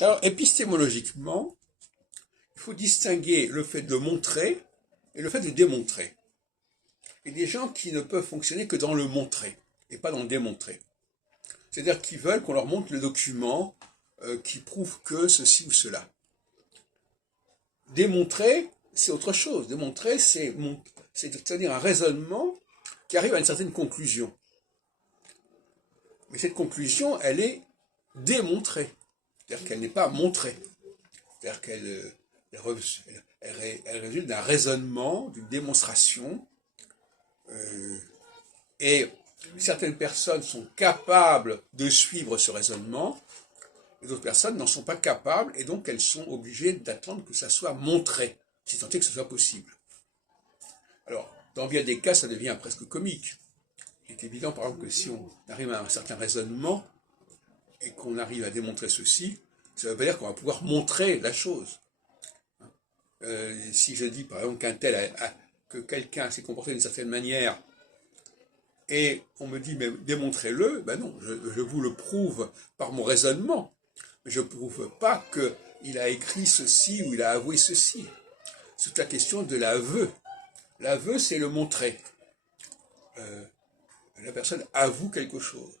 Alors, épistémologiquement, il faut distinguer le fait de montrer et le fait de démontrer. Il y a des gens qui ne peuvent fonctionner que dans le montrer et pas dans le démontrer. C'est-à-dire qu'ils veulent qu'on leur montre le document qui prouve que ceci ou cela. Démontrer, c'est autre chose. Démontrer, c'est c'est-à-dire un raisonnement qui arrive à une certaine conclusion. Mais cette conclusion, elle est démontrée. C'est-à-dire qu'elle n'est pas montrée. C'est-à-dire qu'elle résulte d'un raisonnement, d'une démonstration. Et certaines personnes sont capables de suivre ce raisonnement, et d'autres personnes n'en sont pas capables, et donc elles sont obligées d'attendre que ça soit montré, si tant est que ce soit possible. Alors, dans bien des cas, ça devient presque comique. Il est évident, par exemple, que si on arrive à un certain raisonnement, et qu'on arrive à démontrer ceci, ça veut pas dire qu'on va pouvoir montrer la chose. Si je dis, par exemple, que quelqu'un s'est comporté d'une certaine manière, et on me dit, mais démontrez-le, ben non, je vous le prouve par mon raisonnement. Mais je ne prouve pas qu'il a écrit ceci ou il a avoué ceci. C'est toute la question de l'aveu. L'aveu, c'est le montrer. La personne avoue quelque chose.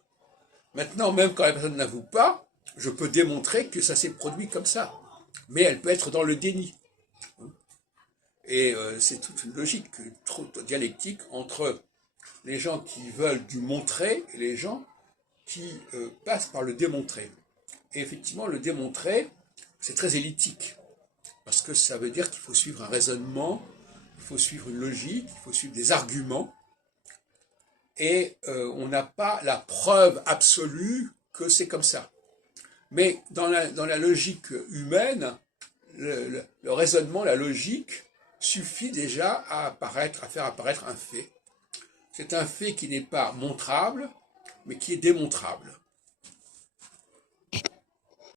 Maintenant, même quand la personne n'avoue pas, je peux démontrer que ça s'est produit comme ça. Mais elle peut être dans le déni. Et c'est toute une logique, une dialectique entre les gens qui veulent du montrer et les gens qui passent par le démontrer. Et effectivement, le démontrer, c'est très élitique. Parce que ça veut dire qu'il faut suivre un raisonnement, il faut suivre une logique, il faut suivre des arguments. Et on n'a pas la preuve absolue que c'est comme ça. Mais dans la logique humaine, le raisonnement, la logique, suffit déjà à faire apparaître un fait. C'est un fait qui n'est pas montrable, mais qui est démontrable.